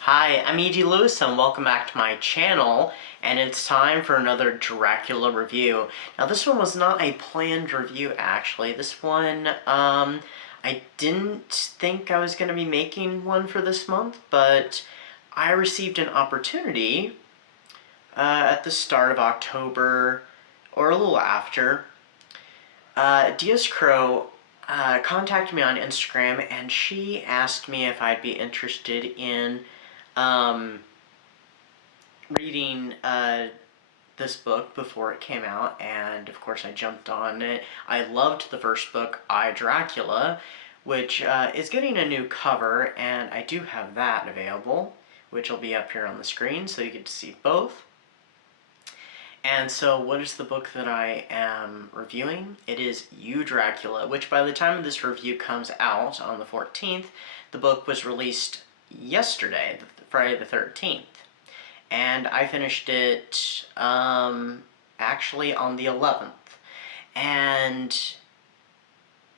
Hi, I'm E.G. Lewis and welcome back to my channel, and it's time for another Dracula review. Now this one was not a planned review actually. This one, I didn't think I was going to be making one for this month, but I received an opportunity at the start of October, or a little after. Crowe contacted me on Instagram, and she asked me if I'd be interested in reading this book before it came out, and of course I jumped on it. I loved the first book, Dracula, which is getting a new cover, and I do have that available, which will be up here on the screen, so you get to see both. And so what is the book that I am reviewing? It is Dracula, which by the time this review comes out on the 14th, the book was released yesterday, Friday the 13th. And I finished it actually on the 11th. And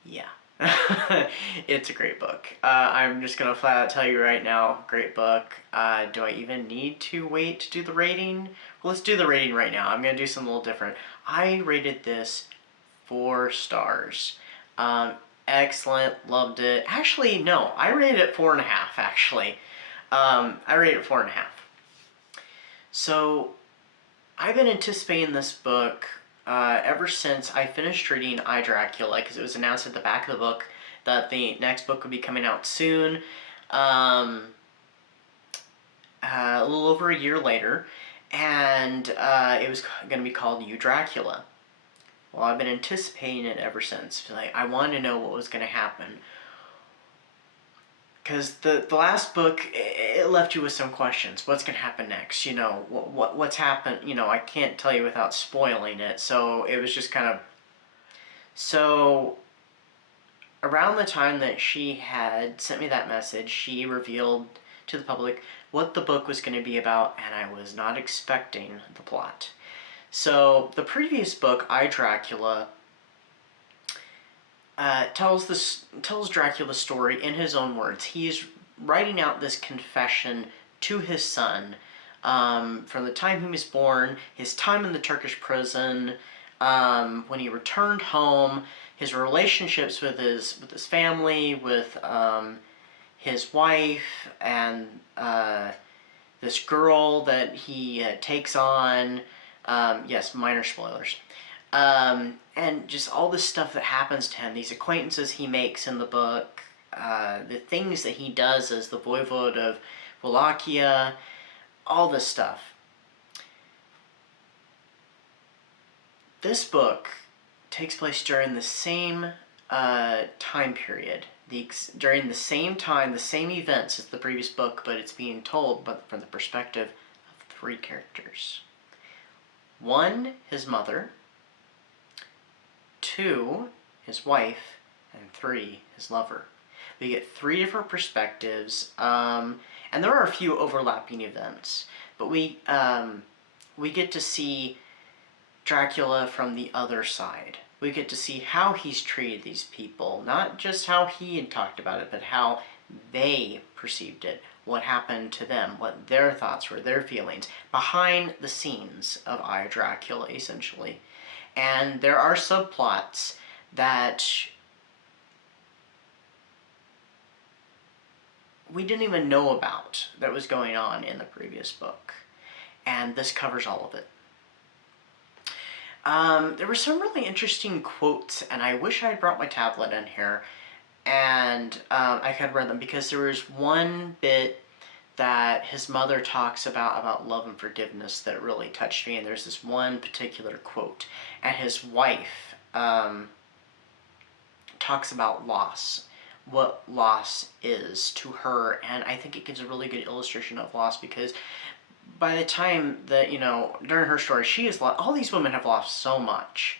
yeah, it's a great book. I'm just gonna flat out tell you right now, great book. Do I even need to wait to do the rating? Well, let's do the rating right now. I'm gonna do something a little different. I rated this 4 stars. Excellent, loved it. Actually, no, I rated it 4.5, actually. I rated it 4.5. So, I've been anticipating this book ever since I finished reading Dracula, because it was announced at the back of the book that the next book would be coming out soon, a little over a year later, and it was going to be called Dracula. Well, I've been anticipating it ever since. Like, I wanted to know what was going to happen. Because the last book, it left you with some questions. What's going to happen next? You know, what's happened? You know, I can't tell you without spoiling it. So it was just kind of... So around the time that she had sent me that message, she revealed to the public what the book was going to be about, and I was not expecting the plot. So the previous book, Dracula, tells Dracula's story in his own words. He's writing out this confession to his son from the time he was born, his time in the Turkish prison, when he returned home, his relationships with his family, with his wife, and this girl that he takes on. Yes, minor spoilers. And just all this stuff that happens to him, these acquaintances he makes in the book, the things that he does as the voivode of Wallachia, all this stuff. This book takes place during the same time period, during the same time, the same events as the previous book, but it's being told from the perspective of 3 characters. 1, his mother. 2, his wife, and 3, his lover. We get 3 different perspectives, and there are a few overlapping events, but we get to see Dracula from the other side. We get to see how he's treated these people, not just how he had talked about it, but how they perceived it, what happened to them, what their thoughts were, their feelings, behind the scenes of Dracula, essentially. And there are subplots that we didn't even know about that was going on in the previous book. And this covers all of it. There were some really interesting quotes, and I wish I had brought my tablet in here and I could read them, because there was one bit that his mother talks about love and forgiveness that really touched me, and there's this one particular quote, and his wife talks about loss, what loss is to her, and I think it gives a really good illustration of loss, because by the time that, you know, during her story, she has lost, all these women have lost so much,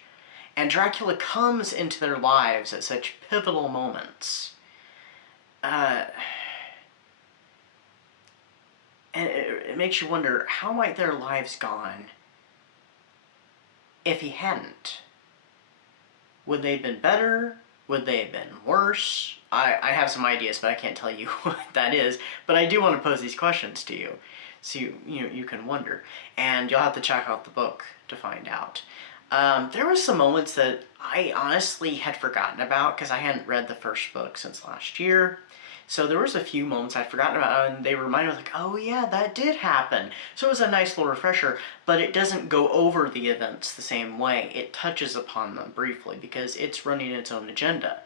and Dracula comes into their lives at such pivotal moments. And it makes you wonder, how might their lives gone if he hadn't? Would they have been better? Would they have been worse? I have some ideas, but I can't tell you what that is. But I do want to pose these questions to you, so you can wonder. And you'll have to check out the book to find out. There were some moments that I honestly had forgotten about because I hadn't read the first book since last year. So there was a few moments I'd forgotten about, and they reminded me, like, oh yeah, that did happen. So it was a nice little refresher, but it doesn't go over the events the same way. It touches upon them briefly because it's running its own agenda.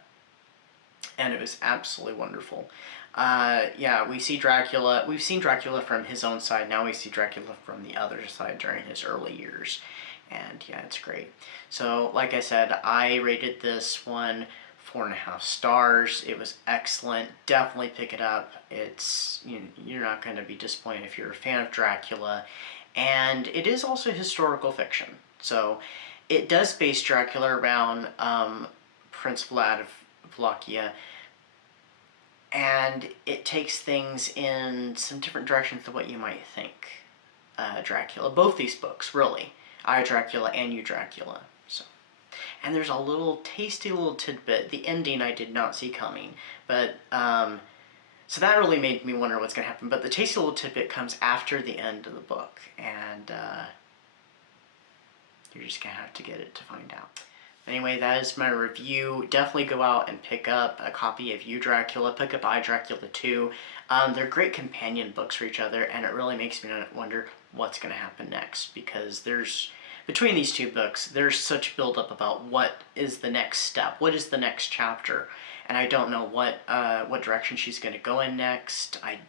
And it was absolutely wonderful. Yeah, we see Dracula. We've seen Dracula from his own side. Now we see Dracula from the other side during his early years. And yeah, it's great. So, like I said, I rated this one 4.5 stars. It was excellent. Definitely pick it up. It's you're not going to be disappointed if you're a fan of Dracula. And it is also historical fiction. So it does base Dracula around Prince Vlad of Wallachia, and it takes things in some different directions than what you might think. Dracula, both these books, really. I, Dracula, and You, Dracula. So, and there's a little tasty little tidbit. The ending I did not see coming, but so that really made me wonder what's going to happen. But the tasty little tidbit comes after the end of the book, and you're just going to have to get it to find out. Anyway, that is my review. Definitely go out and pick up a copy of You, Dracula. Pick up I, Dracula 2. They're great companion books for each other, and it really makes me wonder what's going to happen next, because between these two books, there's such buildup about what is the next step, what is the next chapter, and I don't know what direction she's going to go in next. I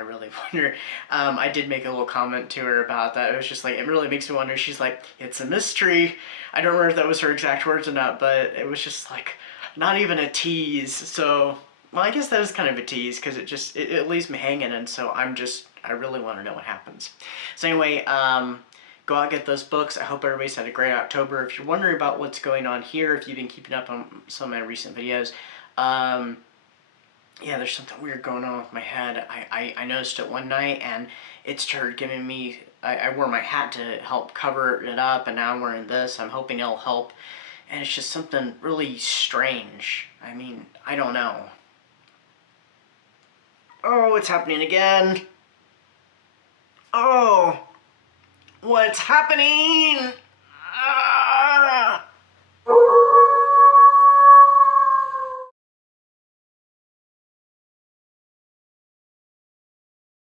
really wonder. I did make a little comment to her about that. It was just like, it really makes me wonder. She's like, it's a mystery. I don't remember if that was her exact words or not, but it was just like, not even a tease. So, well, I guess that is kind of a tease, because it leaves me hanging, and so I really want to know what happens. So anyway, go out and get those books. I hope everybody's had a great October. If you're wondering about what's going on here, if you've been keeping up on some of my recent videos, yeah, there's something weird going on with my head. I noticed it one night, and it started giving me, I wore my hat to help cover it up, and now I'm wearing this. I'm hoping it'll help. And it's just something really strange. I mean, I don't know. Oh, it's happening again. Oh, what's happening?